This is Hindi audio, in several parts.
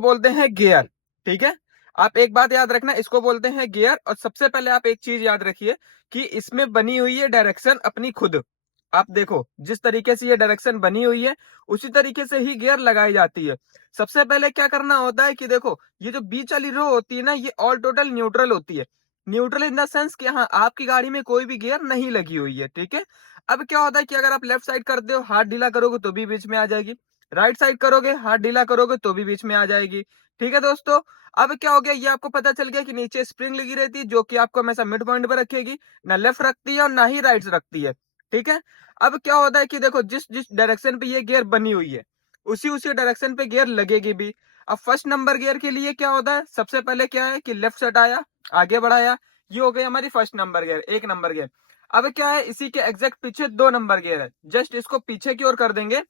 बोलते हैं गियर। ठीक है, आप एक बात याद रखना, इसको बोलते हैं गियर। और सबसे पहले आप एक चीज याद रखिए कि इसमें बनी हुई है डायरेक्शन अपनी खुद। आप देखो जिस तरीके से ये डायरेक्शन बनी हुई है उसी तरीके से ही गियर लगाई जाती है। सबसे पहले क्या करना होता है कि देखो ये जो बीच वाली रो होती है ना, ये ऑल टोटल न्यूट्रल होती है। न्यूट्रल इन द सेंस कि हाँ, आपकी गाड़ी में कोई भी गियर नहीं लगी हुई है। ठीक है, अब क्या होता है कि अगर आप लेफ्ट साइड करते हो, हाथ ढीला करोगे तो भी बीच में आ जाएगी, राइट साइड करोगे हाथ ढीला करोगे तो भी बीच में आ जाएगी। ठीक है दोस्तों, अब क्या हो गया, ये आपको पता चल गया कि नीचे स्प्रिंग लगी रहती है जो कि आपको हमेशा मिड पॉइंट पर रखेगी, ना लेफ्ट रखती है और ना ही राइट रखती है। ठीक है, अब क्या होता है कि देखो जिस जिस डायरेक्शन पे ये गियर बनी हुई है उसी उसी डायरेक्शन पे गियर लगेगी भी। अब फर्स्ट नंबर गियर के लिए क्या होता है, सबसे पहले क्या है कि लेफ्ट साइड आया, आगे बढ़ाया, ये हो गई हमारी फर्स्ट नंबर गियर, एक नंबर गियर। अब क्या है, इसी के एग्जैक्ट पीछे दो नंबर गियर है, जस्ट इसको पीछे की ओर कर देंगे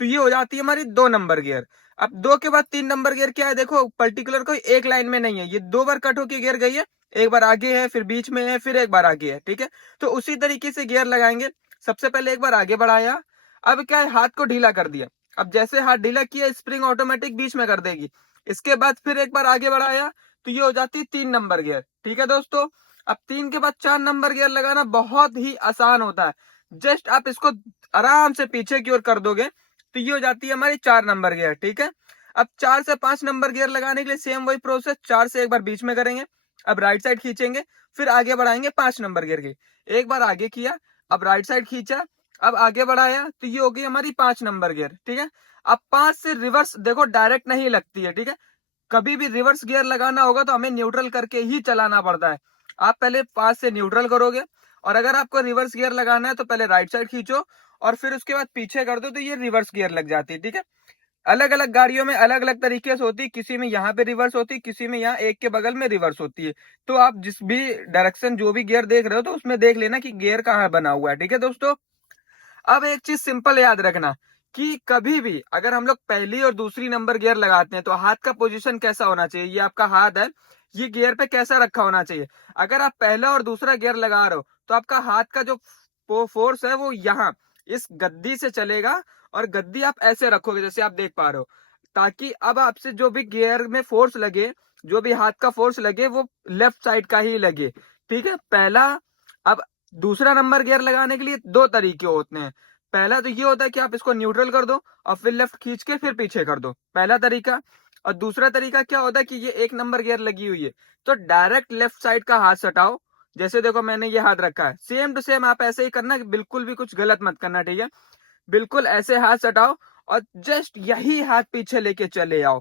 तो ये हो जाती है हमारी दो नंबर गियर। अब दो के बाद तीन नंबर गियर क्या है, देखो पर्टिकुलर कोई एक लाइन में नहीं है, ये दो बार कट होके गियर गई है, एक बार आगे है फिर बीच में है फिर एक बार आगे है। ठीक है, तो उसी तरीके से गियर लगाएंगे। सबसे पहले एक बार आगे बढ़ाया, अब क्या है हाथ को ढीला कर दिया, अब जैसे हाथ ढीला किया स्प्रिंग ऑटोमेटिक बीच में कर देगी। इसके बाद फिर एक बार आगे बढ़ाया तो ये हो जाती है तीन नंबर गियर। ठीक है दोस्तों, अब तीन के बाद चार नंबर गियर लगाना बहुत ही आसान होता है। जस्ट आप इसको आराम से पीछे की ओर कर दोगे तो ये हो जाती है हमारी चार नंबर गियर। ठीक है, अब चार से पांच नंबर गियर लगाने के लिए सेम वही प्रोसेस, चार से एक बार बीच में करेंगे, अब राइट साइड खींचेंगे, फिर आगे बढ़ाएंगे पांच नंबर गियर की। एक बार आगे किया, अब राइट साइड खींचा, अब आगे बढ़ाया तो ये हो गई हमारी पांच नंबर गियर। ठीक है, अब पांच से रिवर्स देखो डायरेक्ट नहीं लगती है। ठीक है, कभी भी रिवर्स गियर लगाना होगा तो हमें न्यूट्रल करके ही चलाना पड़ता है। आप पहले पांच से न्यूट्रल करोगे और अगर आपको रिवर्स गियर लगाना है तो पहले राइट साइड खींचो और फिर उसके बाद पीछे कर दो तो ये रिवर्स गियर लग जाती है। ठीक है, अलग अलग गाड़ियों में अलग अलग तरीके से होती है, किसी में यहाँ पे रिवर्स होती है, किसी में यहाँ एक के बगल में रिवर्स होती है। तो आप जिस भी डायरेक्शन जो भी गियर देख रहे हो तो उसमें देख लेना कि गियर कहाँ बना हुआ है। ठीक है दोस्तों, अब एक चीज सिंपल याद रखना कि कभी भी अगर हम लोग पहली और दूसरी नंबर गियर लगाते हैं तो हाथ का पोजीशन कैसा होना चाहिए, ये आपका हाथ है, ये गियर पे कैसा रखा होना चाहिए। अगर आप पहला और दूसरा गियर लगा रहे हो तो आपका हाथ का जो फोर्स है वो यहाँ इस गद्दी से चलेगा और गद्दी आप ऐसे रखोगे जैसे आप देख पा रहे हो, ताकि अब आपसे जो भी गियर में फोर्स लगे, जो भी हाथ का फोर्स लगे वो लेफ्ट साइड का ही लगे। ठीक है, पहला। अब दूसरा नंबर गियर लगाने के लिए दो तरीके होते हैं। पहला तो ये होता है कि आप इसको न्यूट्रल कर दो और फिर लेफ्ट खींच के फिर पीछे कर दो, पहला तरीका। और दूसरा तरीका क्या होता है कि ये एक नंबर गियर लगी हुई है तो डायरेक्ट लेफ्ट साइड का हाथ सटाओ, जैसे देखो मैंने ये हाथ रखा है सेम टू सेम आप ऐसे ही करना, बिल्कुल भी कुछ गलत मत करना। ठीक है, बिल्कुल ऐसे हाथ सटाओ और जस्ट यही हाथ पीछे लेके चले आओ।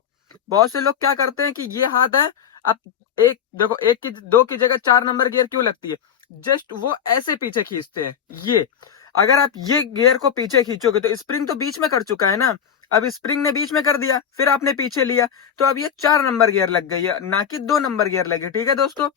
बहुत से लोग क्या करते हैं कि ये हाथ है, अब एक देखो एक की दो की जगह चार नंबर गियर क्यों लगती है, जस्ट वो ऐसे पीछे खींचते हैं। ये अगर आप ये गियर को पीछे खींचोगे तो स्प्रिंग तो बीच में कर चुका है ना, अब स्प्रिंग ने बीच में कर दिया फिर आपने पीछे लिया तो अब ये चार नंबर गियर लग गई है ना कि दो नंबर गियर लगे। ठीक है दोस्तों,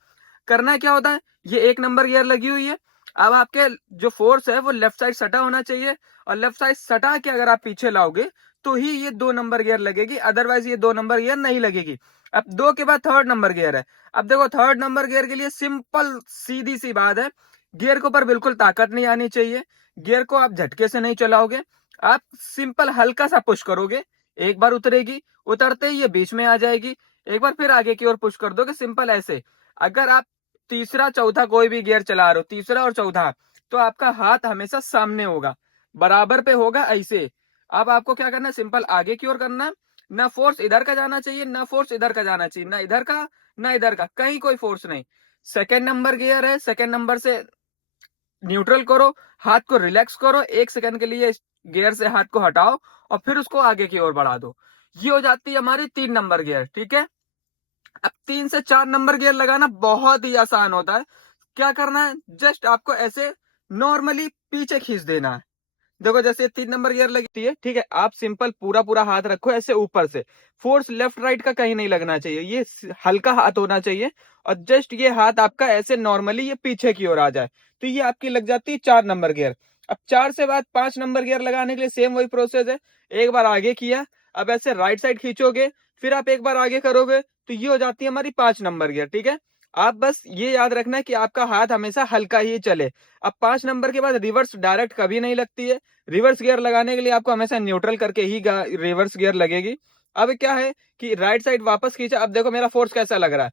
करना क्या होता है, ये एक नंबर गियर लगी हुई है, अब आपके जो फोर्स है वो लेफ्ट साइड सटा होना चाहिए और लेफ्ट साइड सटा के अगर आप पीछे लाओगे तो ही ये दो नंबर गियर लगेगी, अदरवाइज ये दो नंबर गियर नहीं लगेगी। अब दो के बाद थर्ड नंबर गियर है। अब देखो थर्ड नंबर गियर के लिए सिंपल सीधी सी बात है, गियर के ऊपर बिल्कुल ताकत नहीं आनी चाहिए, गियर को आप झटके से नहीं चलाओगे, आप सिंपल हल्का सा पुश करोगे, एक बार उतरेगी, उतरते ही ये बीच में आ जाएगी, एक बार फिर आगे की ओर पुश कर दोगे, सिंपल ऐसे। अगर आप तीसरा चौथा कोई भी गियर चला रहे हो, तीसरा और चौथा, तो आपका हाथ हमेशा सामने होगा, बराबर पे होगा ऐसे। अब आपको क्या करना है, सिंपल आगे की ओर करना है, ना फोर्स इधर का जाना चाहिए ना फोर्स इधर का जाना चाहिए, ना इधर का ना इधर का, कहीं कोई फोर्स नहीं। सेकेंड नंबर गियर है, सेकेंड नंबर से न्यूट्रल करो, हाथ को रिलैक्स करो, एक सेकंड के लिए गियर से हाथ को हटाओ और फिर उसको आगे की ओर बढ़ा दो, ये हो जाती है हमारी तीन नंबर गियर। ठीक है, अब तीन से चार नंबर गियर लगाना बहुत ही आसान होता है। क्या करना है, जस्ट आपको ऐसे नॉर्मली पीछे खींच देना है, देखो जैसे तीन नंबर गियर लगती है। ठीक है, आप सिंपल पूरा पूरा हाथ रखो ऐसे ऊपर से, फोर्स लेफ्ट राइट का कहीं नहीं लगना चाहिए, ये हल्का हाथ होना चाहिए और जस्ट ये हाथ आपका ऐसे नॉर्मली ये पीछे की ओर आ जाए तो ये आपकी लग जाती है चार नंबर गियर। अब चार से बाद पांच नंबर गियर लगाने के लिए सेम वही प्रोसेस है, एक बार आगे किया, अब ऐसे राइट साइड खींचोगे, फिर आप एक बार आगे करोगे तो ये हो जाती है हमारी पांच नंबर गियर। ठीक है, आप बस ये याद रखना है कि आपका हाथ हमेशा हल्का ही चले। अब पांच नंबर के बाद रिवर्स डायरेक्ट कभी नहीं लगती है, रिवर्स गियर लगाने के लिए आपको हमेशा न्यूट्रल करके ही रिवर्स गियर लगेगी। अब क्या है कि राइट साइड वापस खींचा, अब देखो मेरा फोर्स कैसा लग रहा है।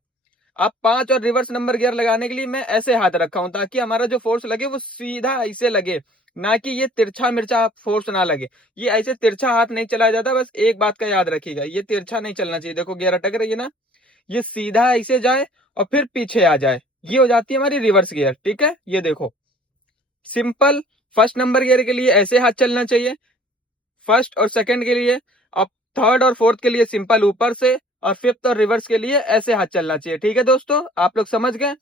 अब 5 और रिवर्स नंबर गियर लगाने के लिए मैं ऐसे हाथ रखा हूं, ताकि हमारा जो फोर्स लगे वो सीधा ऐसे लगे, ना कि ये तिरछा मिर्चा फोर्स ना लगे। ये ऐसे तिरछा हाथ नहीं चलाया जाता, बस एक बात का याद रखिएगा, ये तिरछा नहीं चलना चाहिए। देखो गियर अटक रही है ना, ये सीधा ऐसे जाए और फिर पीछे आ जाए, ये हो जाती है हमारी रिवर्स गियर। ठीक है, ये देखो सिंपल। फर्स्ट नंबर गियर के लिए ऐसे हाथ चलना चाहिए, फर्स्ट और सेकंड के लिए। अब थर्ड और फोर्थ के लिए सिंपल ऊपर से, और फिफ्थ और रिवर्स के लिए ऐसे हाथ चलना चाहिए। ठीक है दोस्तों, आप लोग समझ गए।